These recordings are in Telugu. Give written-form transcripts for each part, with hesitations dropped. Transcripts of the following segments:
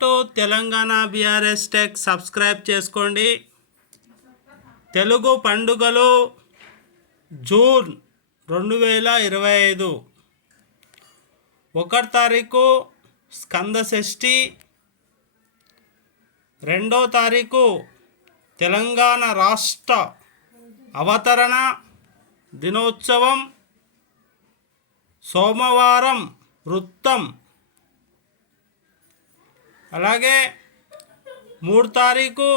To Telangana BRS tech subscribe చేసుకోండి. తెలుగు పండుగలు జూన్ 2025 1వ తారీఖు స్కంద షష్ఠి, 2వ తారీఖు తెలంగాణ రాష్ట్ర అవతరణ దినోత్సవం, సోమవారం వృత్తం. అలాగే 3వ తారీఖు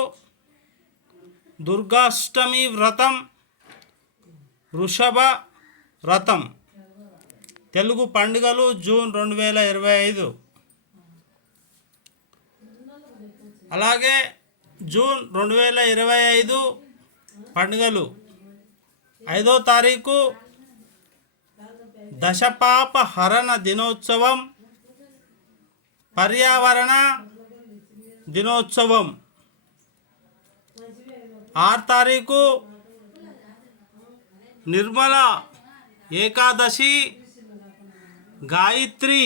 దుర్గాష్టమి వ్రతం, వృషభ వ్రతం. తెలుగు పండుగలు జూన్ 2025. అలాగే జూన్ 2025 పండుగలు 5వ తారీఖు దశపాప హరణ దినోత్సవం, పర్యావరణ దినోత్సవం. 6వ తారీఖు నిర్మల ఏకాదశి, గాయత్రి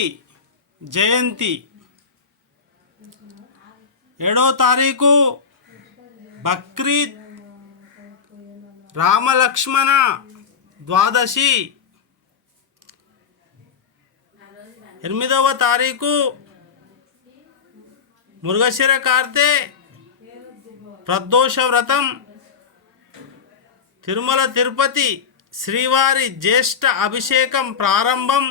జయంతి. 7వ తారీఖు బక్రీద్, రామలక్ష్మణ ద్వాదశి. 8వ తారీఖు మృగశిర కార్తె ప్రదోష వ్రతం. తిరుమల తిరుపతి శ్రీవారి జ్యేష్ఠ అభిషేకం ప్రారంభం.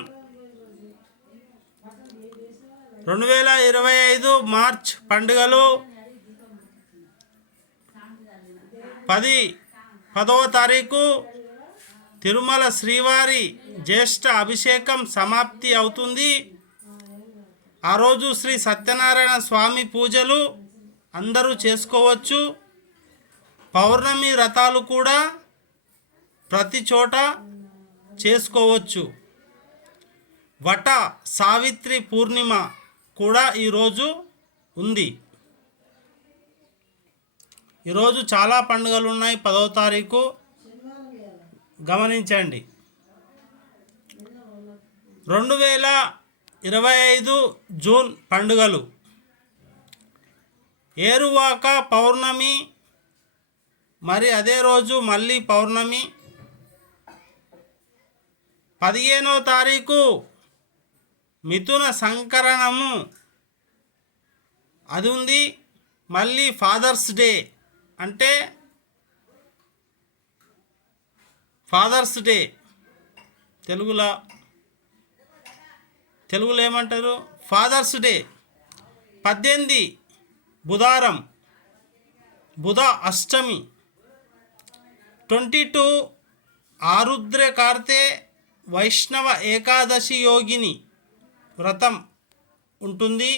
2025 మార్చ్ పండుగలు 10వ తారీఖు తిరుమల శ్రీవారి జ్యేష్ఠ అభిషేకం సమాప్తి అవుతుంది. ఆ రోజు శ్రీ సత్యనారాయణ స్వామి పూజలు అందరూ చేసుకోవచ్చు. పౌర్ణమి వ్రతాలు కూడా ప్రతి చోట చేసుకోవచ్చు. వట సావిత్రి పూర్ణిమ కూడా ఈరోజు ఉంది. ఈరోజు చాలా పండుగలు ఉన్నాయి. 10వ తారీఖు గమనించండి. 2025 జూన్ పండుగలు: ఏరువాక పౌర్ణమి, మరి అదే రోజు మళ్ళీ పౌర్ణమి. 15వ తారీఖు మిథున సంకరణము, అది ఉంది. మళ్ళీ ఫాదర్స్ డే, అంటే ఫాదర్స్ డే తెలుగులో ఏమంటారు? Fathers day. 18 బుధవారం, బుధ అష్టమి. 22 ఆరుద్ర కార్తె వైష్ణవ ఏకాదశి యోగిని వ్రతం ఉంటుంది.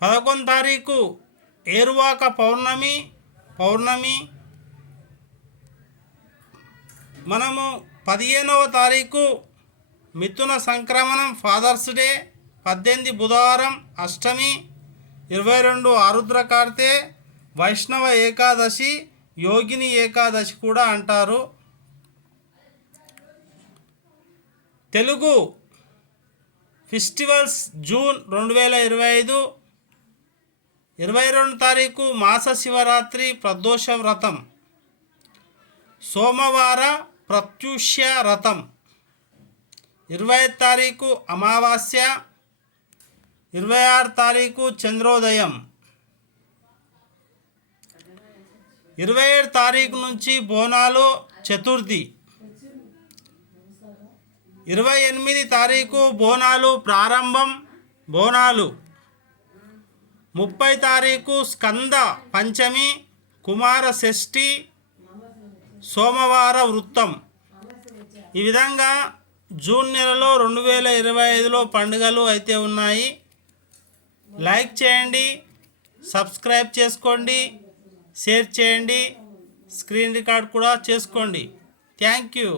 11వ తారీఖు ఏరువాక పౌర్ణమి. మనము 15వ తారీఖు మిథున సంక్రమణం, ఫాదర్స్ డే. 18 బుధవారం అష్టమి. 22 ఆరుద్ర కార్తె వైష్ణవ ఏకాదశి, యోగిని ఏకాదశి కూడా అంటారు. Telugu festivals June 2025. 22వ తారీఖు మాస శివరాత్రి ప్రదోష వ్రతం, సోమవార ప్రత్యూష్య వ్రతం. 25వ తారీఖు అమావాస్య. 26వ తారీఖు చంద్రోదయం. 27వ తారీఖు నుంచి బోనాలు చతుర్థి. 28వ తారీఖు బోనాలు ప్రారంభం. 30వ తారీఖు స్కంద పంచమి, కుమార షష్ఠి, సోమవార వృత్తం. ఈ విధంగా జూన్ నెలలో 2025లో పండుగలు అయితే ఉన్నాయి. లైక్ చేయండి, సబ్స్క్రైబ్ చేసుకోండి, షేర్ చేయండి, స్క్రీన్ రికార్డ్ కూడా చేసుకోండి. Thank you.